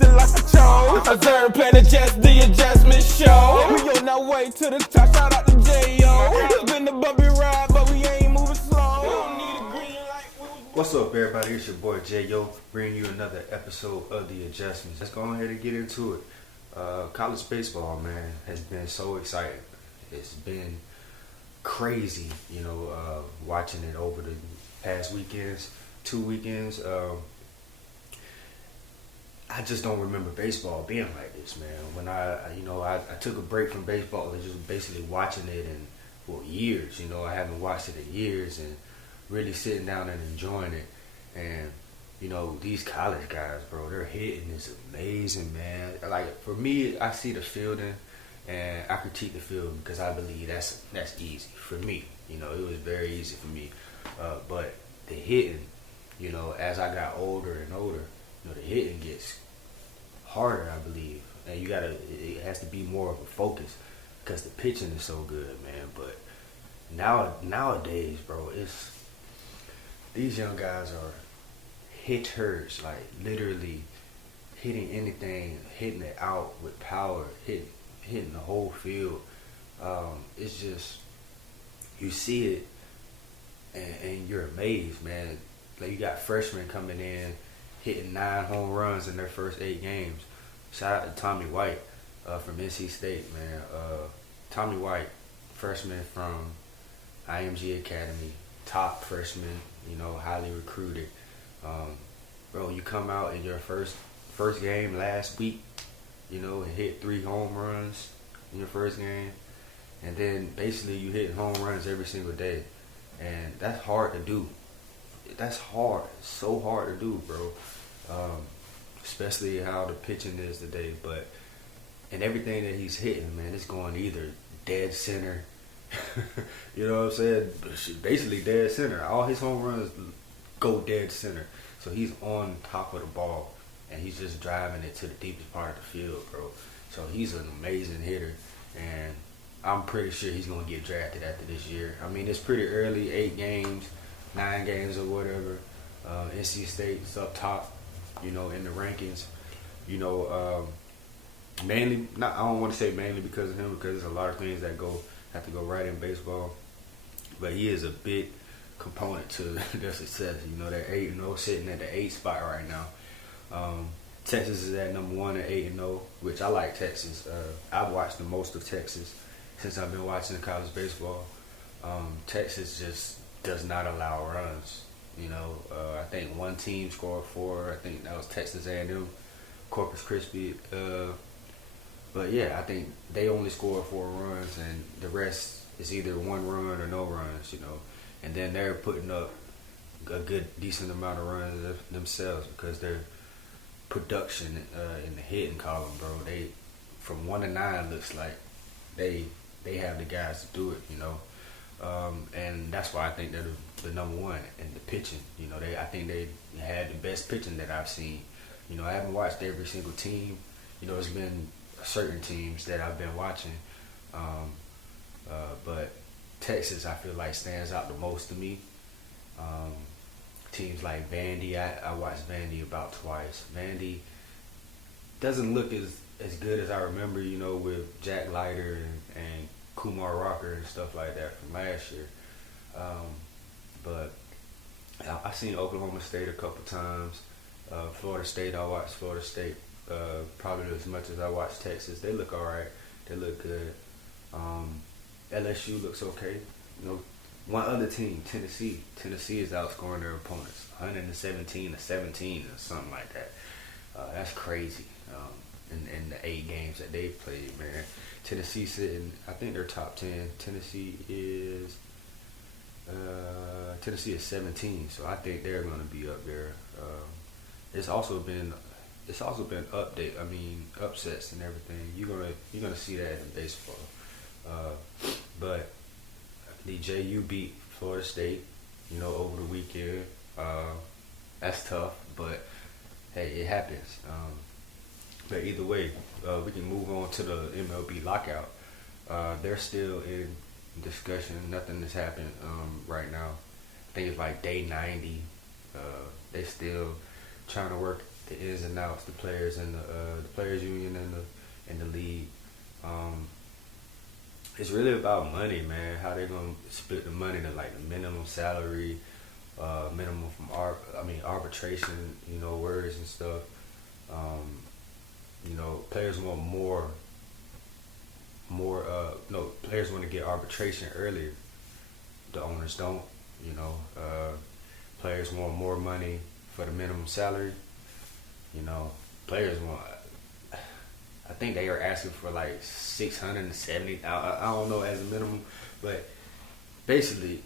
it like I chose. Observe, plan, adjust, the adjustment show. We on our way to the top, shout out to J.O. It's been a bumpy ride, but we ain't moving slow. We don't need a green light. What's up, everybody? It's your boy J.O. bringing you another episode of The Adjustments. Let's go ahead and get into it. College baseball, man, has been so exciting. It's been crazy, watching it over the past weekends, 2 weekends. I just don't remember baseball being like this, man. When I took a break from baseball and just basically watching it for years. I haven't watched it in years and really sitting down and enjoying it. And these college guys, bro, their hitting is amazing, man. Like, for me, I see the fielding and I critique the field because I believe that's easy for me. It was very easy for me. But the hitting, as I got older and older, the hitting gets harder, I believe. And it has to be more of a focus because the pitching is so good, man. But nowadays, bro, these young guys are hitters, like literally hitting anything, hitting it out with power, hitting the whole field. It's just, you see it and you're amazed, man. Like, you got freshmen coming in hitting 9 home runs in their first 8 games. Shout out to Tommy White from NC State, man. Tommy White, freshman from IMG Academy, top freshman, highly recruited. Bro, you come out in your first game last week, and hit 3 home runs in your first game, and then basically you hit home runs every single day, and that's hard to do. That's hard. It's so hard to do, bro. Especially how the pitching is today. And everything that he's hitting, man, it's going either dead center. You know what I'm saying? Basically dead center. All his home runs go dead center. So he's on top of the ball, and he's just driving it to the deepest part of the field, bro. So he's an amazing hitter, and I'm pretty sure he's going to get drafted after this year. I mean, it's pretty early, 8 games, 9 games or whatever. NC State's up top, in the rankings. Mainly, I don't want to say mainly because of him, because there's a lot of things that have to go right in baseball. But he is a big component to their success. They're 8-0, sitting at the 8th spot right now. Texas is at number 1 at 8-0, which I like Texas. I've watched the most of Texas since I've been watching college baseball. Texas just does not allow runs. I think one team scored 4. I think that was Texas A&M, Corpus Christi. But yeah, I think they only scored 4 runs, and the rest is either 1 run or no runs. And then they're putting up a good, decent amount of runs themselves because their production in the hitting column, bro, they from 1 to 9 looks like they have the guys to do it. And that's why I think they're the number 1 in the pitching. I think they had the best pitching that I've seen. I haven't watched every single team. It's been certain teams that I've been watching. But Texas, I feel like, stands out the most to me. Teams like Vandy, I watched Vandy about twice. Vandy doesn't look as good as I remember, with Jack Leiter and Kumar Rocker and stuff like that from last year. But I've seen Oklahoma State a couple times. Florida State, I watched Florida State probably as much as I watched Texas. They look all right. They look good. LSU looks okay. One other team, Tennessee. Tennessee is outscoring their opponents 117-17 or something like that. That's crazy. In the 8 games that they've played, man. Tennessee sitting, I think they're top 10. Tennessee is 17, so I think they're going to be up there. It's also been upsets and everything. You're gonna see that in baseball. But the JU beat Florida State, over the weekend. That's tough, but hey, it happens. But either way, we can move on to the MLB Lockout. They're still in discussion. Nothing has happened right now. I think it's like day 90. They still trying to work the ins and outs, the players and the players union and the league. It's really about money, man. How they gonna split the money to like the minimum salary, minimum from arbitration, words and stuff. Players want players want to get arbitration earlier. The owners don't. Players want more money for the minimum salary. Players want. I think they are asking for like 670,000. I don't know as a minimum, but basically,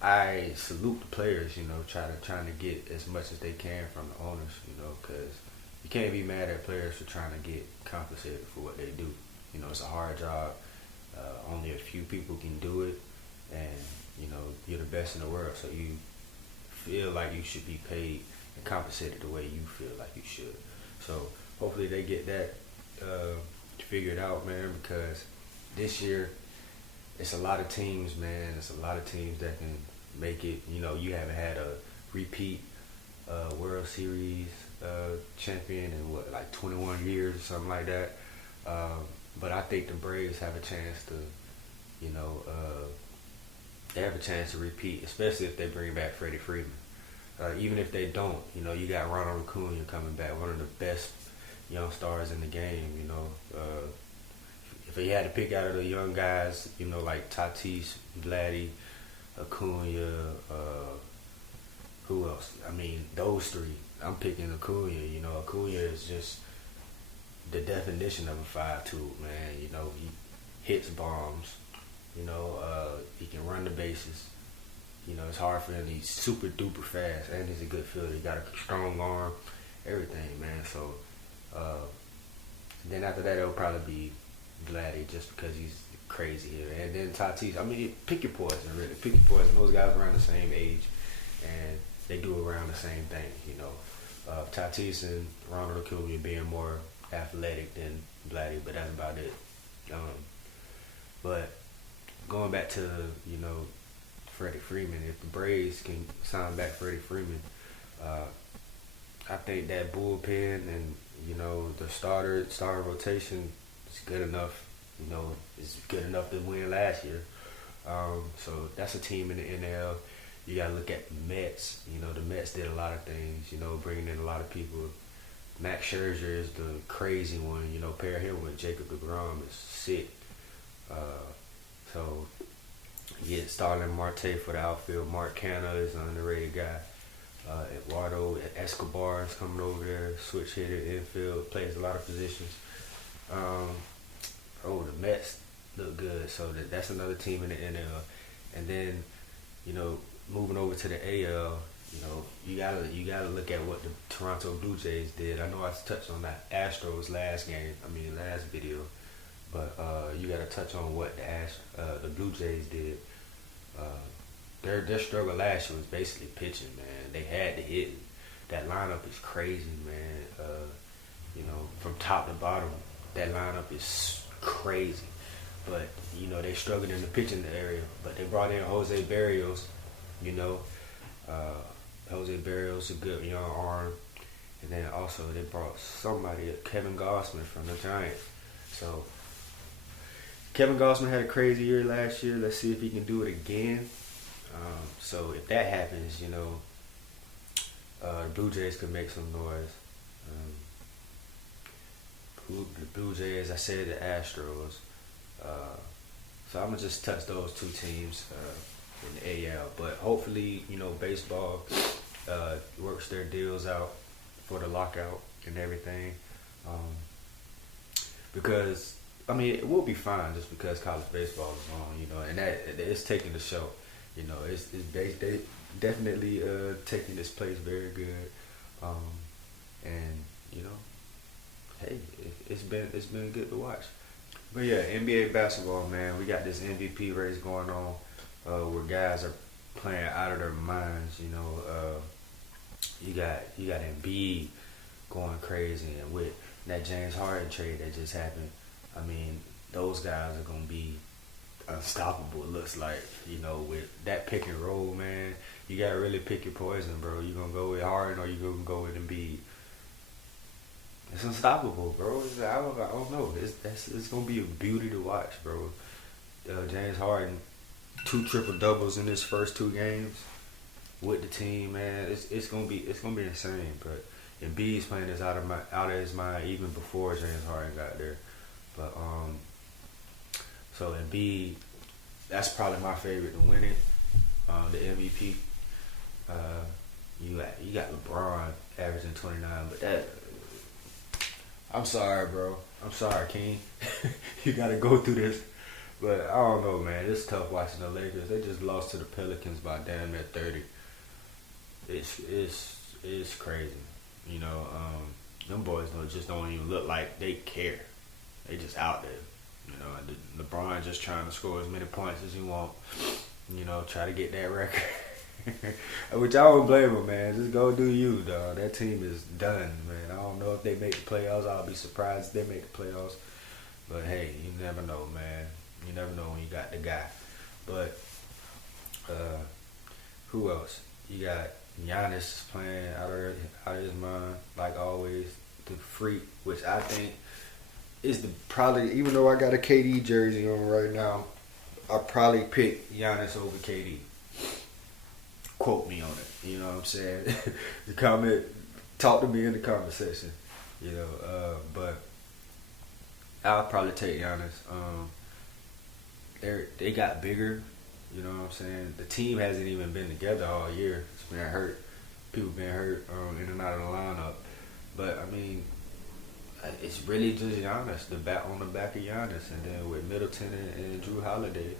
I salute the players. Trying to get as much as they can from the owners. Because you can't be mad at players for trying to get compensated for what they do. It's a hard job. Only a few people can do it, and you're the best in the world, so you feel like you should be paid and compensated the way you feel like you should. So hopefully they get that figured out, man, because this year it's a lot of teams, man. It's a lot of teams that can make it. You haven't had a repeat World Series champion in like 21 years or something like that. But I think the Braves have a chance to, they have a chance to repeat, especially if they bring back Freddie Freeman. Even if they don't, you got Ronald Acuna coming back, one of the best young stars in the game. If he had to pick out of the young guys, like Tatis, Vladdy, Acuna, who else? I mean, those three. I'm picking Acuna. Acuna is just the definition of a 5-tool, man. He hits bombs. He can run the bases. It's hard for him. He's super duper fast, and he's a good fielder. He got a strong arm, everything, man. So, then after that, it'll probably be Vladdy, just because he's crazy here. And then Tatis. I mean, pick your poison, really. Pick your poison. Those guys are around the same age, and they do around the same thing, Tatis and Ronald Acuna being more athletic than Vladdy, but that's about it. But going back to, Freddie Freeman, if the Braves can sign back Freddie Freeman, I think that bullpen and, the starter rotation is good enough. It's good enough to win last year. So that's a team in the NL. You got to look at the Mets. The Mets did a lot of things, bringing in a lot of people. Max Scherzer is the crazy one. Pair him with Jacob deGrom is sick. So, yeah, Starling Marte for the outfield. Mark Canha is an underrated guy. Eduardo Escobar is coming over there, switch hitter, infield, plays a lot of positions. The Mets look good, so that's another team in the NL. And then, moving over to the AL, you gotta look at what the Toronto Blue Jays did. I know I touched on that Astros last video, but you gotta touch on what the Blue Jays did. Their struggle last year was basically pitching, man. They had to hit. That lineup is crazy, man. From top to bottom, that lineup is crazy. But they struggled in the pitching area. But they brought in Jose Barrios. Jose Barrios, a good young arm. And then also they brought somebody, Kevin Gausman from the Giants. So Kevin Gausman had a crazy year last year. Let's see if he can do it again. So if that happens, the Blue Jays could make some noise. The Blue Jays, I said the Astros. So I'm going to just touch those two teams in the AL. But hopefully, baseball works their deals out for the lockout and everything. Because, it will be fine just because college baseball is on, and that it's taking the show. They definitely taking this place very good. And, hey, it's been good to watch. But yeah, NBA basketball, man, we got this MVP race going on where guys are playing out of their minds. You got Embiid going crazy, and with that James Harden trade that just happened, those guys are gonna be unstoppable. It looks like, with that pick and roll, man. You gotta really pick your poison, bro. You gonna go with Harden or you gonna go with Embiid? It's unstoppable, bro. I don't know. It's gonna be a beauty to watch, bro. James Harden, 2 triple doubles in his first 2 games with the team, man. It's gonna be insane. But Embiid's playing this out of his mind even before James Harden got there. But so Embiid, that's probably my favorite to win it. The MVP. You got LeBron averaging 29, but I'm sorry, bro. I'm sorry, King. You got to go through this. But I don't know, man. It's tough watching the Lakers. They just lost to the Pelicans by damn near 30. It's crazy. Them boys just don't even look like they care. They just out there. LeBron just trying to score as many points as he want. Try to get that record. Which I don't blame him, man. Just go do you, dog. That team is done, man. I don't know if they make the playoffs. I'll be surprised if they make the playoffs. But hey, you never know, man. You never know when you got the guy. But who else? You got Giannis playing out of his mind, like always. The freak, which I think is probably, even though I got a KD jersey on right now, I probably pick Giannis over KD. Quote me on it. You know what I'm saying? Talk to me in the comment section. But I'll probably take Giannis. They got bigger. You know what I'm saying? The team hasn't even been together all year. It's been hurt. People been hurt in and out of the lineup. But I mean, it's really just Giannis, on the back of Giannis, and then with Middleton and Drew Holiday,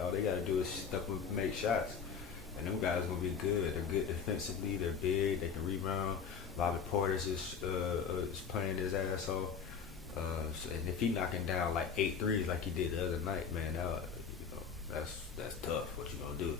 all they gotta do is step up and make shots. And them guys gonna be good. They're good defensively. They're big. They can rebound. Bobby Portis is playing his ass off. And if he knocking down like 8 threes like he did the other night, man, that's tough. What you gonna do?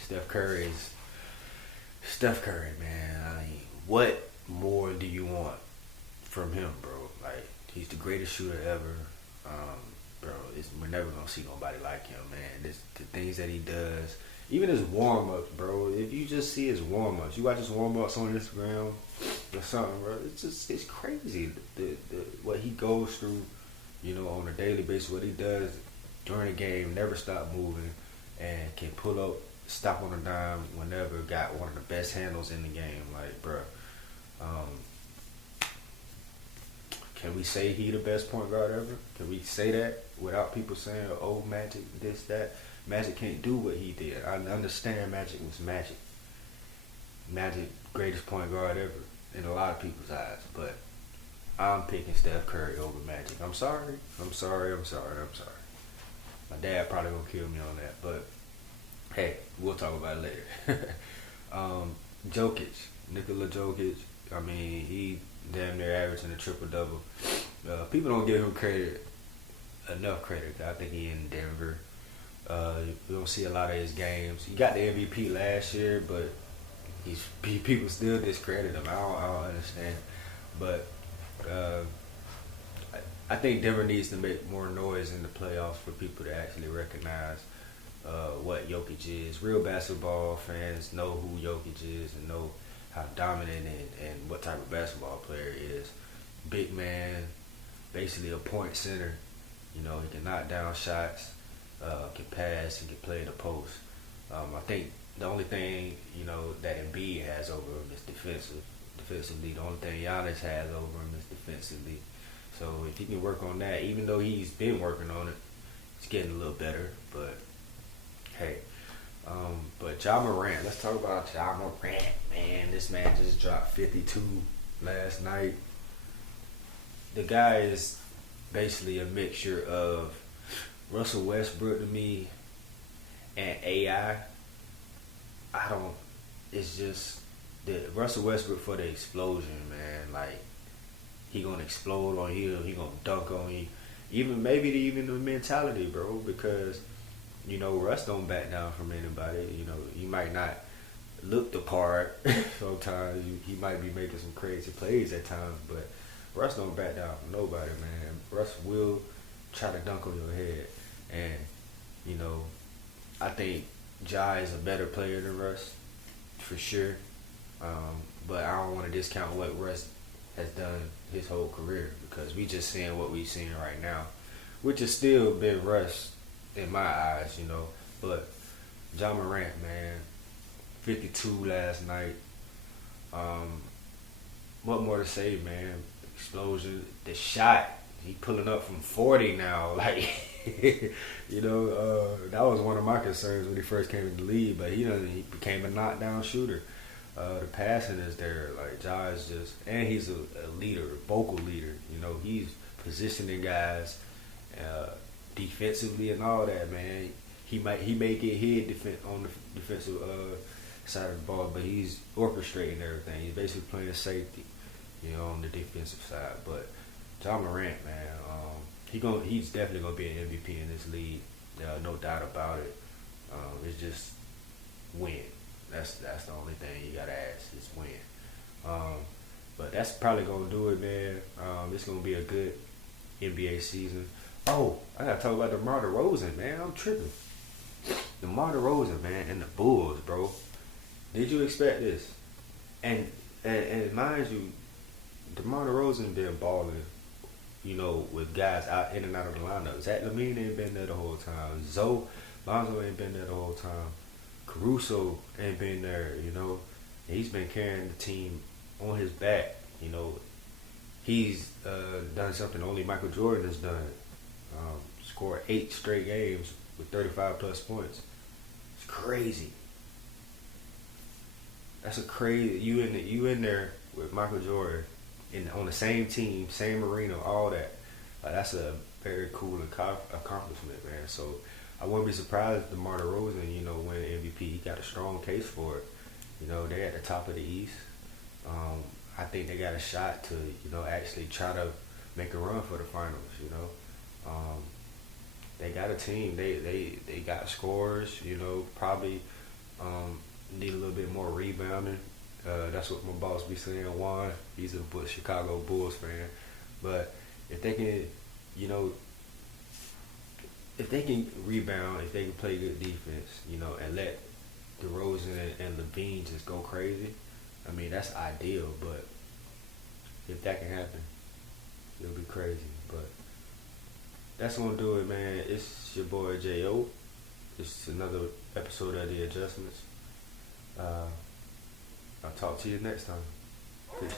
Steph Curry, man. I mean, what more do you want from him, bro? Like, he's the greatest shooter ever. Bro, we're never gonna see nobody like him, man. The things that he does, even his warm-ups, bro. If you just see his warm-ups, you watch his warm-ups on Instagram or something, bro. It's crazy what he goes through, on a daily basis. What he does during the game, never stop moving, and can pull up, stop on a dime whenever. Got one of the best handles in the game, like, bro. Can we say he the best point guard ever? Can we say that without people saying, oh, Magic, this, that? Magic can't do what he did. I understand Magic was Magic. Magic, greatest point guard ever in a lot of people's eyes. But I'm picking Steph Curry over Magic. I'm sorry. My dad probably gonna kill me on that. But, hey, we'll talk about it later. Nikola Jokic, I mean, he damn near averaging a triple-double. People don't give him enough credit. I think he in Denver. You don't see a lot of his games. He got the MVP last year, but people still discredit him. I don't understand. But I think Denver needs to make more noise in the playoffs for people to actually recognize what Jokic is. Real basketball fans know who Jokic is and know how dominant and what type of basketball player he is. Big man, basically a point center. He can knock down shots, can pass, and can play in the post. I think the only thing, that Embiid has over him is defensively. The only thing Giannis has over him is defensively. So if he can work on that, even though he's been working on it, it's getting a little better. But, hey. But Ja Morant, let's talk about Ja Morant, man. This man just dropped 52 last night. The guy is basically a mixture of Russell Westbrook to me and AI. It's just the Russell Westbrook for the explosion, man. Like, he gonna explode on you, he gonna dunk on you. Even the mentality, bro, because Russ don't back down from anybody. You might not look the part sometimes. He might be making some crazy plays at times, but Russ don't back down from nobody, man. Russ will try to dunk on your head. And, you know, I think Ja is a better player than Russ, for sure. But I don't want to discount what Russ has done his whole career, because we just seeing what we seeing right now, which is still been Russ in my eyes, you know. But Ja Morant, man, 52 last night. What more to say, man? Explosion, the shot. He pulling up from 40 now, like, you know, that was one of my concerns when he first came in the league. But he became a knockdown shooter. The passing is there. Like, Ja is just, and he's a leader, a vocal leader. You know, he's positioning guys defensively and all that, man. He may get hit on the defensive side of the ball, but he's orchestrating everything. He's basically playing safety, you know, on the defensive side. But Ja Morant, man, he's definitely gonna be an MVP in this league, no doubt about it. It's just win. That's the only thing you gotta ask is win. But that's probably gonna do it, man. It's gonna be a good NBA season. Oh, I gotta talk about DeMar DeRozan, man. I'm tripping. DeMar DeRozan, man, and the Bulls, bro. Did you expect this? And mind you, DeMar DeRozan been balling, you know, with guys out in and out of the lineup. Zach LaVine ain't been there the whole time. Lonzo ain't been there the whole time. Caruso ain't been there, you know. And he's been carrying the team on his back, you know. He's done something only Michael Jordan has done. Scored 8 straight games with 35 plus points. It's crazy. That's a crazy. You in there with Michael Jordan, on the same team, same arena, all that. That's a very cool accomplishment, man. So I wouldn't be surprised if DeMar DeRozan, you know, win MVP. He got a strong case for it. You know, they're at the top of the East. I think they got a shot to, you know, actually try to make a run for the finals. You know, they got a team. They got scorers. You know, probably need a little bit more rebounding. That's what my boss be saying. Juan, he's a Chicago Bulls fan. But if they can, you know, if they can rebound, if they can play good defense, you know, and let DeRozan and LaVine just go crazy, I mean, that's ideal. But if that can happen, it'll be crazy. But that's gonna do it, man. It's your boy J.O. It's another episode of The Adjustments. I'll talk to you next time.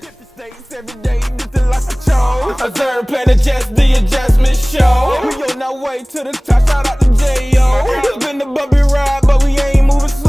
Different states every day, different life I chose. Observe, plan, adjust, The Adjustment Show. We on our way to the top. Shout out to J.O. It's been a bumpy ride, but we ain't moving slow.